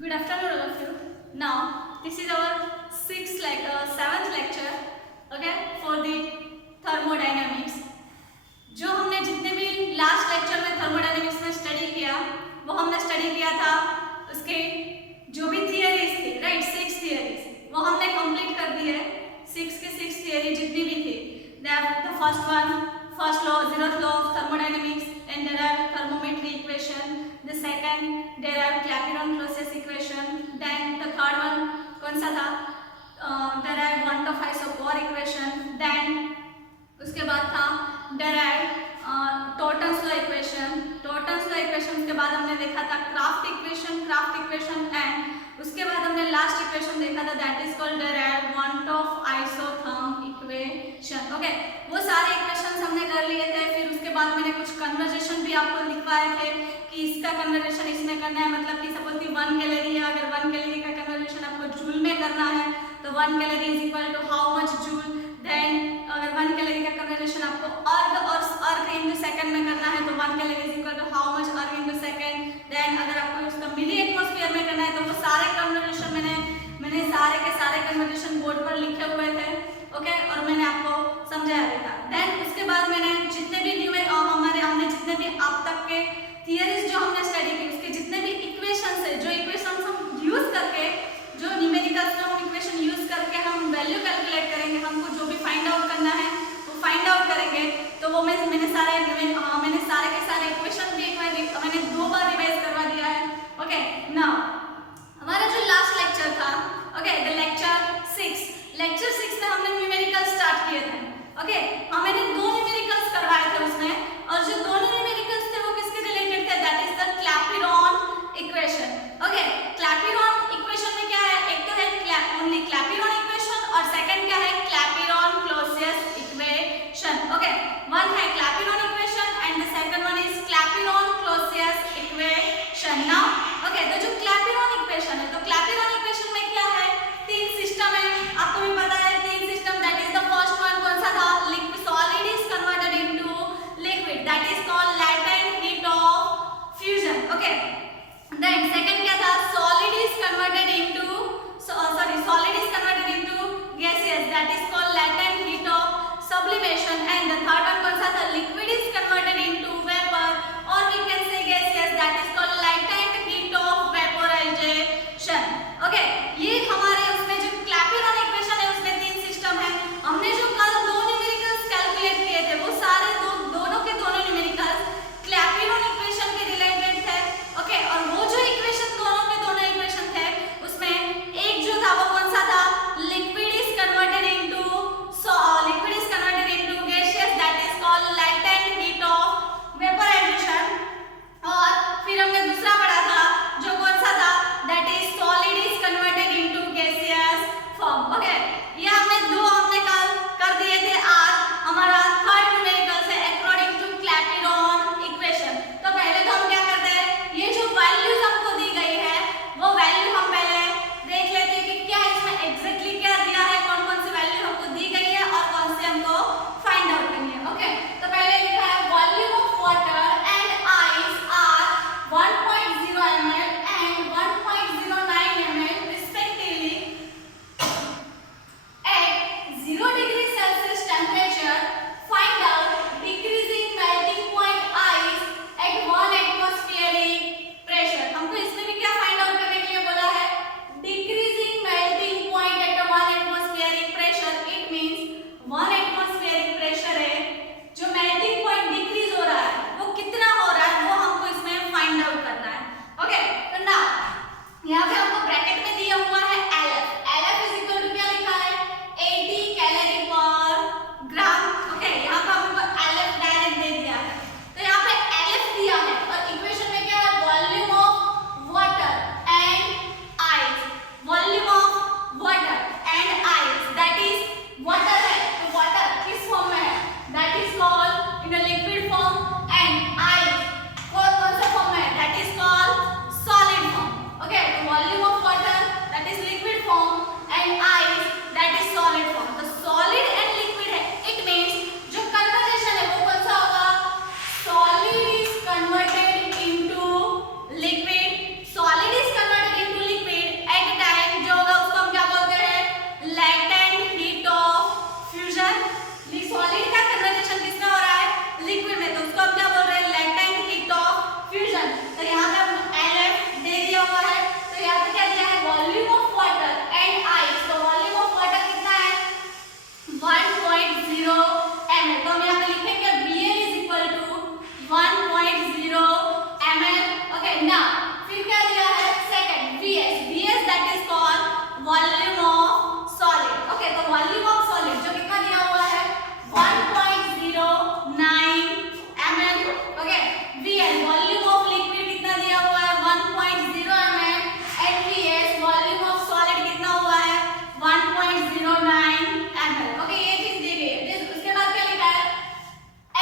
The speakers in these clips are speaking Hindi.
Good afternoon, all of you. Now, this is our seventh lecture, okay, for the thermodynamics. जो हमने जितने भी लास्ट लेक्चर में थर्मोडायनेमिक्स में स्टडी किया, वो हमने स्टडी किया था उसके जो भी थियरीज थी, राइट, 6 थियरीज, वो हमने कंप्लीट कर दी है. 6 थियरी जितनी भी थी. The first one, first law, zeroth law of thermodynamics, and derived thermometry equation. The second derived Clapeyron-Clausius equation. Then the third one कौन सा था? Derived one-to isochore equation. Then उसके बाद था derived Torton's law equation. Torton's law equation उसके बाद हमने देखा था Kraft equation, and उसके बाद हमने लास्ट इक्वेशन देखा था, that is called derived one-to isotherm equation. Okay, वो सारे इक्वेशंस हमने कर लिए थे. फिर उसके बाद मैंने कुछ कन्वर्जेशन भी आपको लिखवाए थे कि इसका कन्वर्जेशन इसमें करना है, मतलब कि सपोज कि 1 कैलोरी है, अगर 1 कैलोरी का कन्वर्जेशन आपको जूल में करना है तो 1 calorie is equal to how much joule. Then अगर 1 कैलोरी का कन्वर्जेशन आपको अर्ग इनटू सेकंड में करना है तो 1 calorie is equal to how much erg into second. Then अगर आपको उसका मिली एटमॉस्फेयर में करना है तो वो सारे कन्वर्जेशन मैंने सारे के सारे कन्वर्जेशन बोर्ड पर लिखे हुए थे, ओके, और मैंने आपको समझाया भी था. देन उसके बाद मैंने जितने भी हमने जितने भी अब तक के थियरीज जो हमने स्टडी की, उसके जितने भी इक्वेशंस है, जो इक्वेशंस हम यूज करके, जो न्यूमेरिकल्स में हम इक्वेशन यूज करके हम वैल्यू कैलकुलेट करेंगे, हमको जो भी फाइंड आउट करना है वो फाइंड आउट करेंगे, तो वो मैंने सारे के सारे इक्वेशन भी मैंने 2 बार रिवाइज करवा दिया है. ओके, नाउ हमारा जो लास्ट लेक्चर था, ओके, द लेक्चर 6 में हमने न्यूमेरिकल स्टार्ट किए थे. ओके, मैंने 2 न्यूमेरिकल्स करवाए थे उसमें, और जो दोनों न्यूमेरिकल्स थे वो किसके रिलेटेड थे? That is the Clapeyron equation. Okay, Clapeyron equation में क्या है? एक तो है ओनली क्लैपेरॉन इक्वेशन, और सेकंड क्या है? Clapeyron-Clausius equation. ओके, वन है Clapeyron equation and the second one is Clapeyron-Clausius equation. Now okay, तो जो क्लैपेरॉन इक्वेशन है, तो क्लैपेरॉन इक्वेशन में क्या है? 3 सिस्टम है, आपको भी पता है 3 system. That is the first one कौन सा था? Solid is converted into liquid, that is called latent heat of fusion. Okay, then second क्या था? solid is converted into gaseous, that is called latent heat of sublimation. And the third one कौन सा था? liquid is converted into vapor, or we can say gaseous, that is called latent heat of vaporization. Okay, ये हमारे उसमें जो क्लैपेरॉन इक्वेशन है उसमें 3 सिस्टम है. हमने जो कल 2 न्यूमेरिकल्स कैलकुलेट किए थे वो सारे दोनों के दोनों न्यूमेरिकल्स क्लैपेरॉन इक्वेशन के रिलेटेड थे. ओके, और वो जो इक्वेशन दोनों के दोनों इक्वेशन थे उसमें एक जो था वो कौन सा था? Liquid is converted into gaseous, that is okay ना फिर क्या दिया है second VS that is called volume of solid. Okay तो वॉल्यूम ऑफ सॉलिड जो कितना दिया हुआ है 1.09 ml। Okay VL volume of liquid कितना दिया हुआ है 1.0 ml and VS volume of solid कितना हुआ है 1.09 ml। ओके ये चीज दी गई है। उसके बाद क्या लिखा है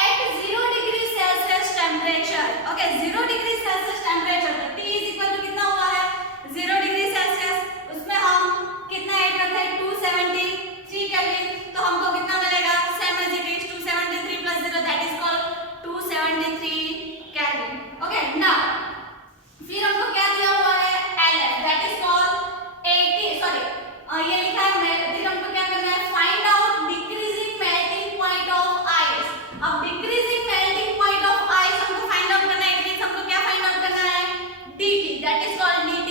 at 0 degree Celsius temperature. Okay 0 degree Celsius temperature तो T इज इक्वल टू कितना हुआ है 0 डिग्री सेल्सियस उसमें हम कितना ऐड करते हैं 273 केल्विन तो हमको कितना मिलेगा same as it is 273 plus 0 that is called 273 kelvin. Okay now फिर हमको क्या दिया हुआ है LF that is called 80 sorry ये लिखा है फिर हमको क्या करना है find out decreasing melting point of ice. अब decreasing melting point of ice हमको फाइंड आउट करना है। इट मींस हमको क्या फाइंड आउट करना है DT that is called DT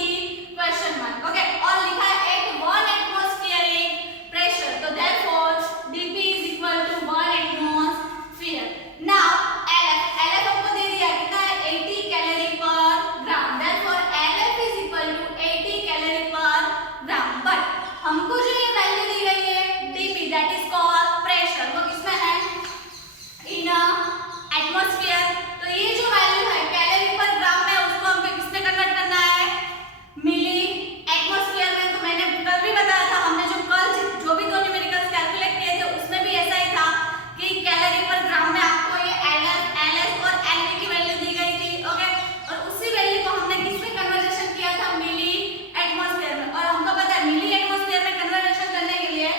question mark. Okay और लिखा है एट 1 एटमॉस्फेरिक प्रेशर तो therefore DP is equal to 1 atmosphere. Now LF हमको दे दिया कितना है 80 calorie per gram therefore LF is equal to 80 calorie per gram. But हमको जो ये वैल्यू दी गई है DP that is called pressure वो किसमें है इन एटमॉस्फेयर। तो ये जो वैल्यू है कैलोरी पर ग्राम में उसको हमको किसमें कन्वर्ट करना है मिली एटमॉस्फेयर में। तो मैंने कल भी बताया था हमने जो भी दो न्यूमेरिकल्स कैलकुलेट किए थे उसमें भी ऐसा ही था कि कैलोरी पर ग्राम में आपको ये LF LS और LV की वैल्यू दी गई थी। ओके और उसी वैल्यू को हमने किसमें कन्वर्जन किया था मिली एटमॉस्फेयर में। और हमको पता है मिली एटमॉस्फेयर में कन्वर्जन करने के लिए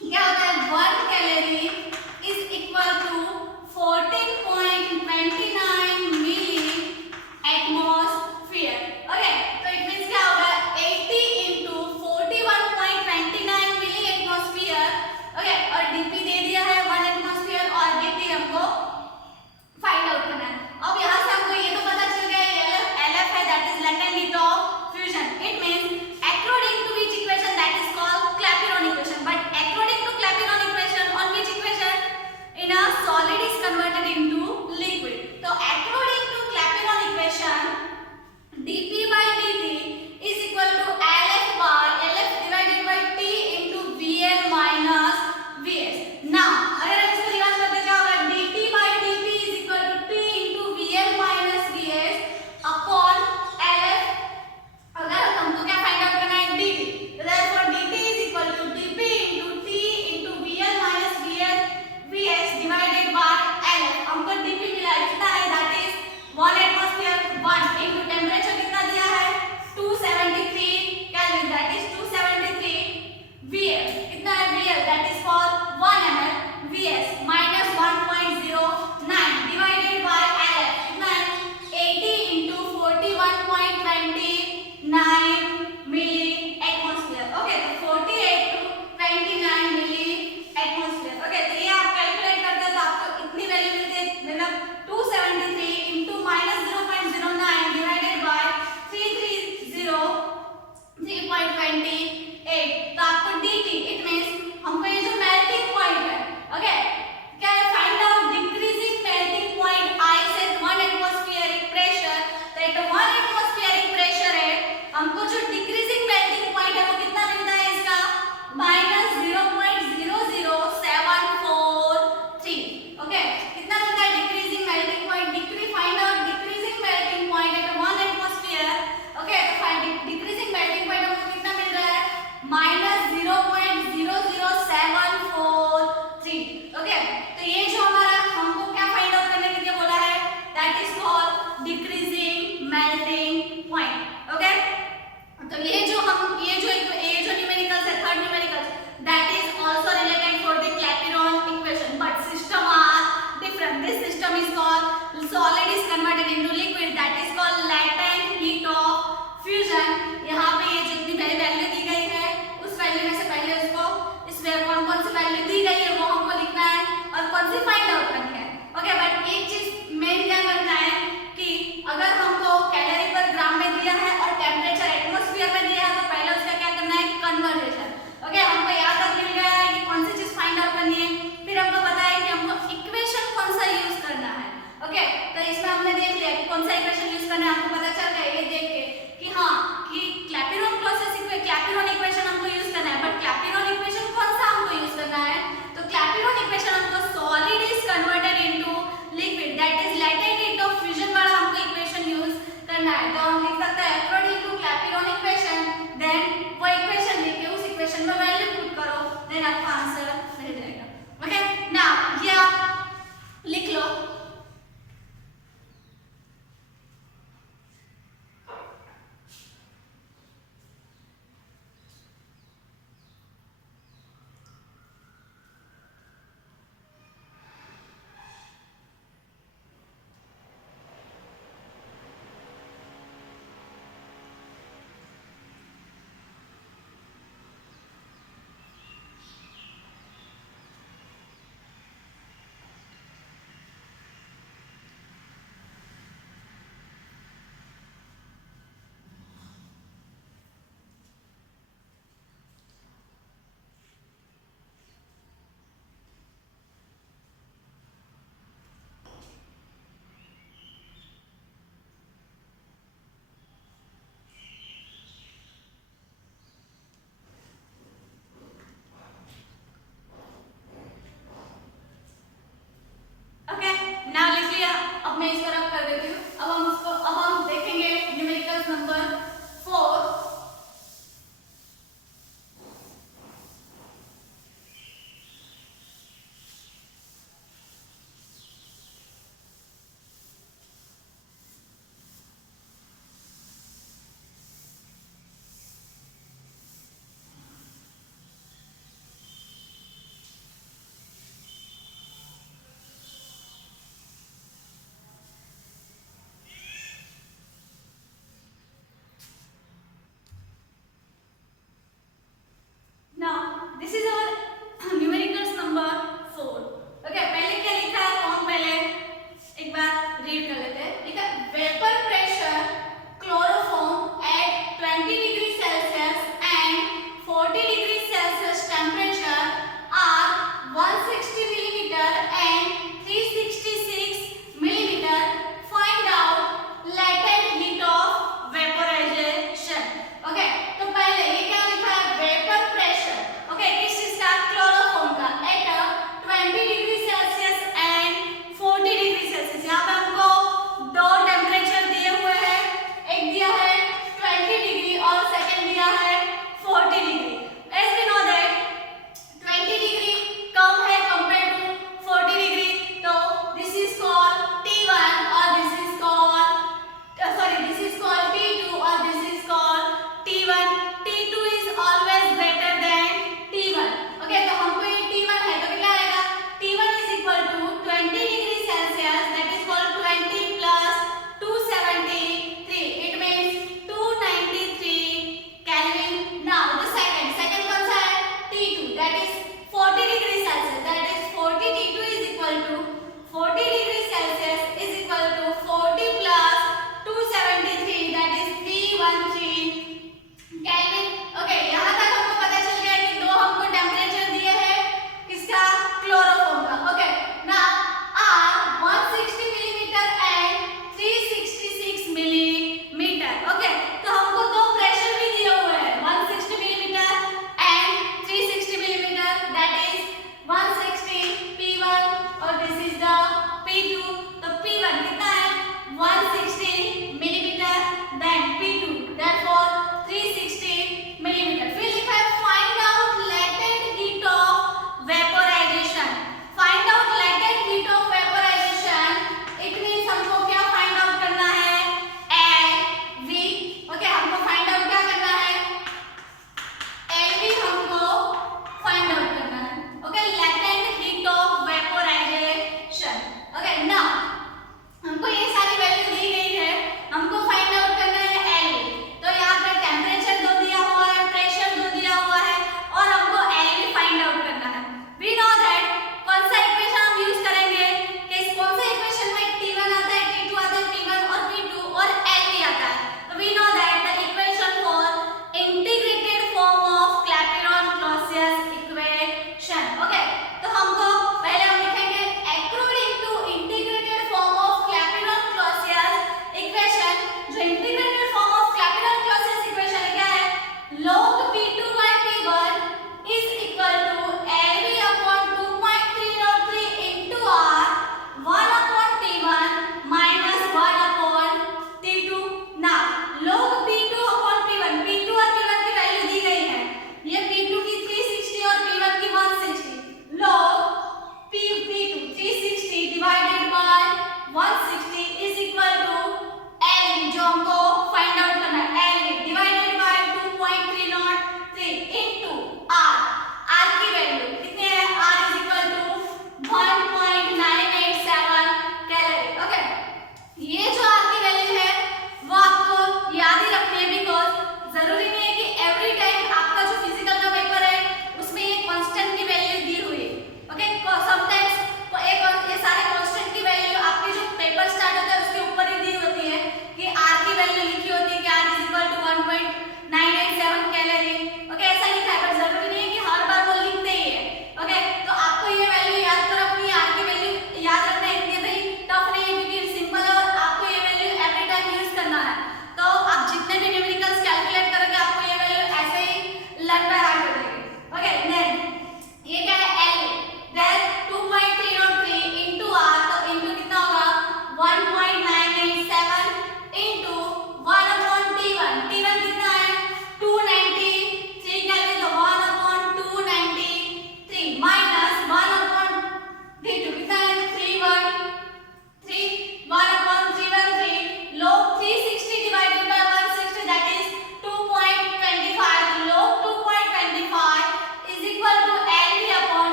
क्या होता है 1 calorie is equal to 14.29 milli atmosphere. Okay तो इट मींस क्या होगा 80 into 41.29 मिली एटमॉस्फेयर। ओके और DP दे दिया है 1 एटमॉस्फेयर और DT हमको फाइंड आउट करना है। अब यहाँ से हमको ये तो पता चल गया LF है that is latent heat of fusion। It means according to which equation that is called Clapeyron equation। But according to Clapeyron equation on which equation in a solid is converted into liquid। तो according to Clapeyron equation DP by DT is equal to LF divided by T into VL minus VS। now अगर हम इसको रिवर्स करते क्या होगा DT by DP is equal to T into VL minus VS upon LF। अगर हमको क्या फाइंड आउट करना है DT तो therefore DT is equal to DP into T into VL minus VS divided by LF। हमको DP मिला कितना है that is 1 atmosphere 1 into temperature कितना तो हम लिख सकते हैं अकॉर्डिंग टू क्लैपिरॉन इक्वेशन, देन वो इक्वेशन लिख के उस इक्वेशन में वैल्यू पुट करो, देन आपका आंसर मिल जाएगा। ओके, नाउ ये आप लिख लो।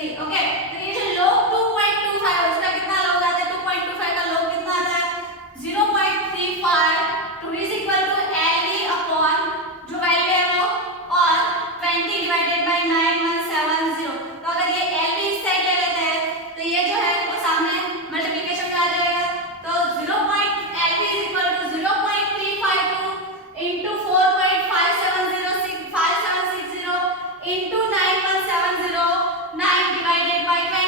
3 ओके। तो ये जो log 2.25 है उसका कितना log आता है, 2.25 का log कितना आता है 0.35 two is equal to LV upon जो वैल्यू है वो और 20 डिवाइडेड बाय 9170। तो अगर ये LV इस साइड ले लेते हैं तो ये जो है वो सामने मल्टीप्लिकेशन में आ जाएगा। तो 0.LV is equal to 0.352 into 4.5760 into 9170 9 divided by 20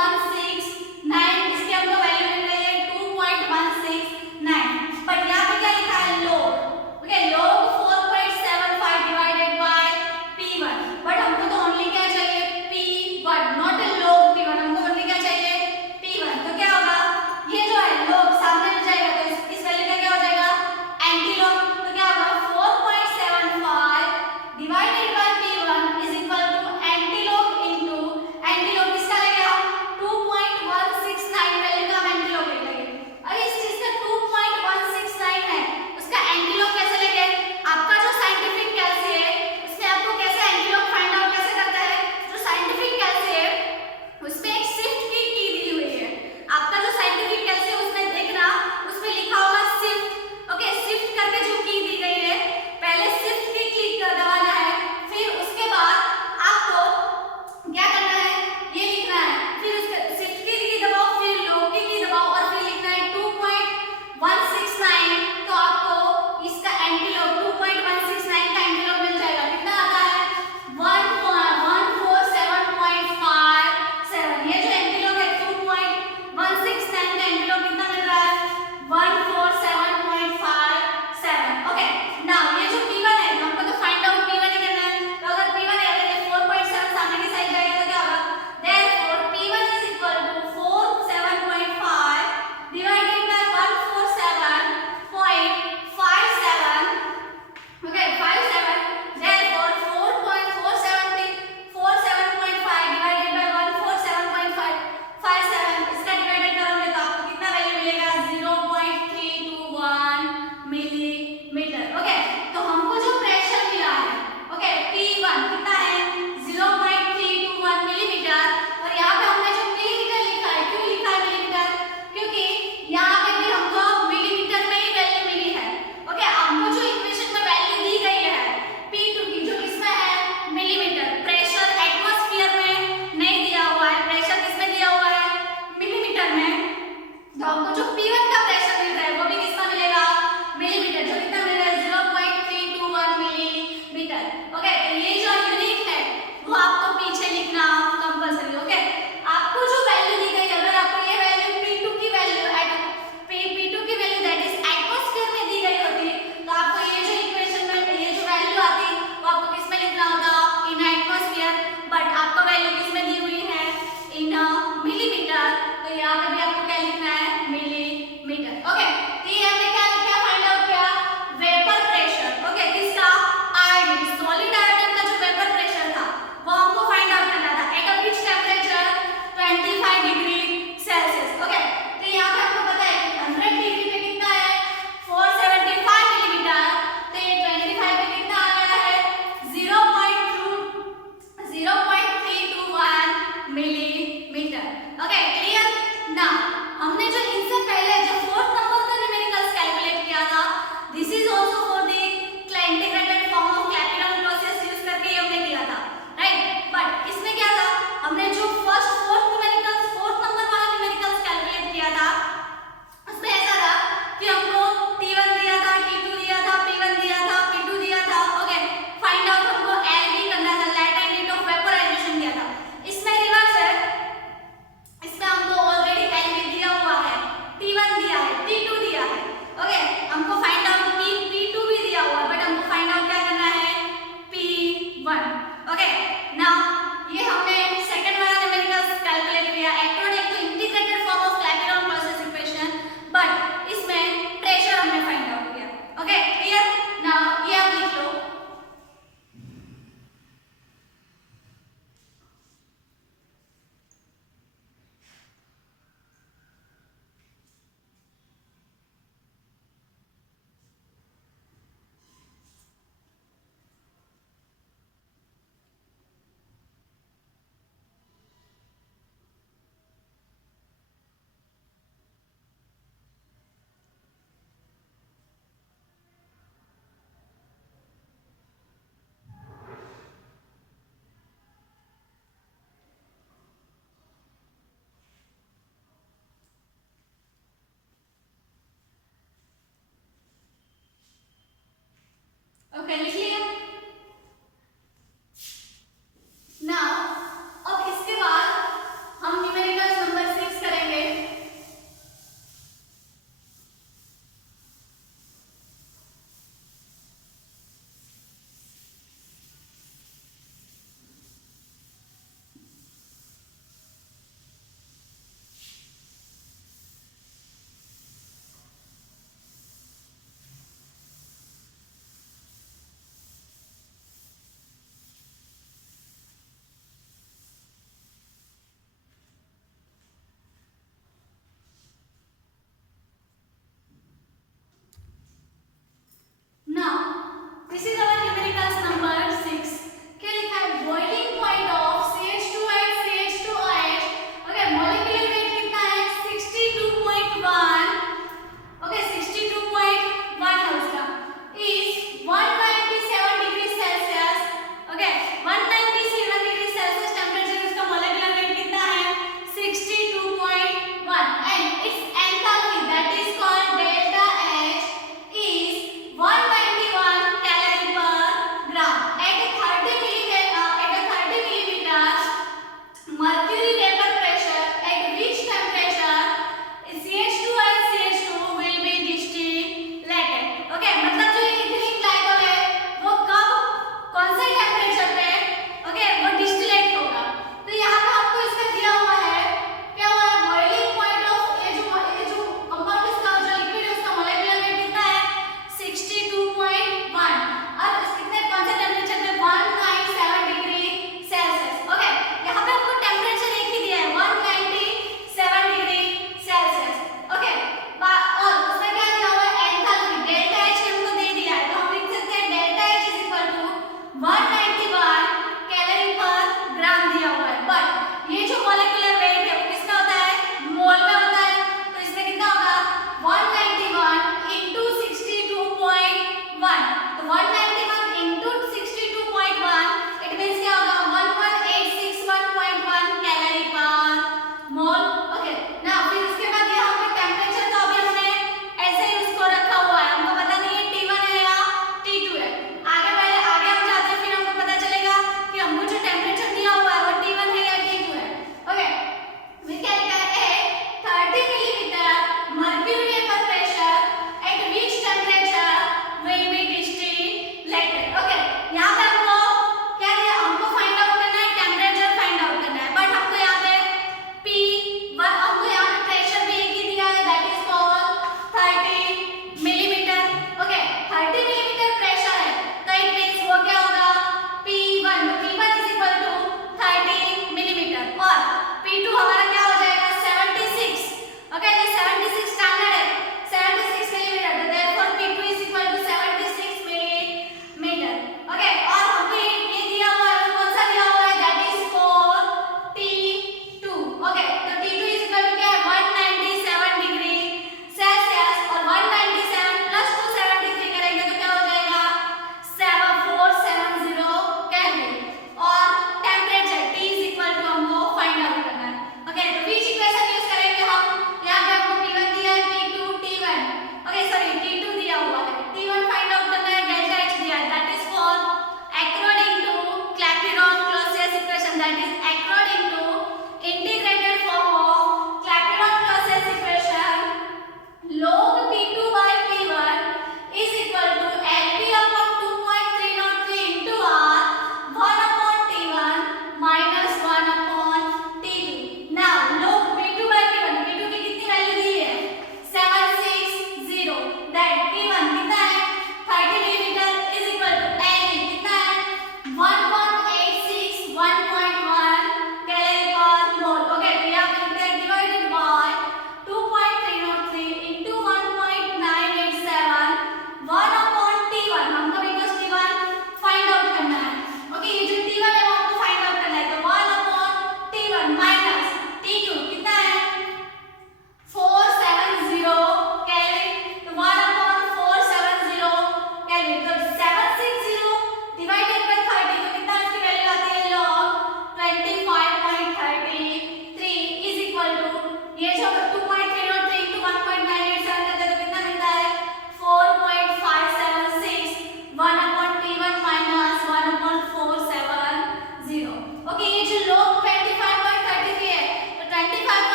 2.169, इसकी हमको वैल्यू मिल रही है 2.169, बट यहाँ पे क्या लिखा है log, okay log 4.75 divided by P1, but हमको तो ओनली क्या चाहिए P1, नॉट log P1, हमको ओनली क्या चाहिए P1, तो क्या होगा ये जो है log सामने आ जाएगा तो इस वैल्यू का क्या हो जाएगा एंटी लॉग, तो क्या होगा 4.75 divided by P1 is equal to anti log किसका ले गया 2.169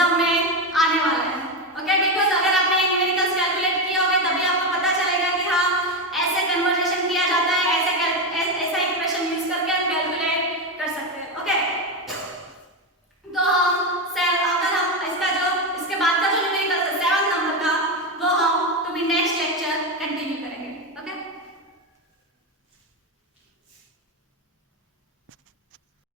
एग्जाम में आने वाला है।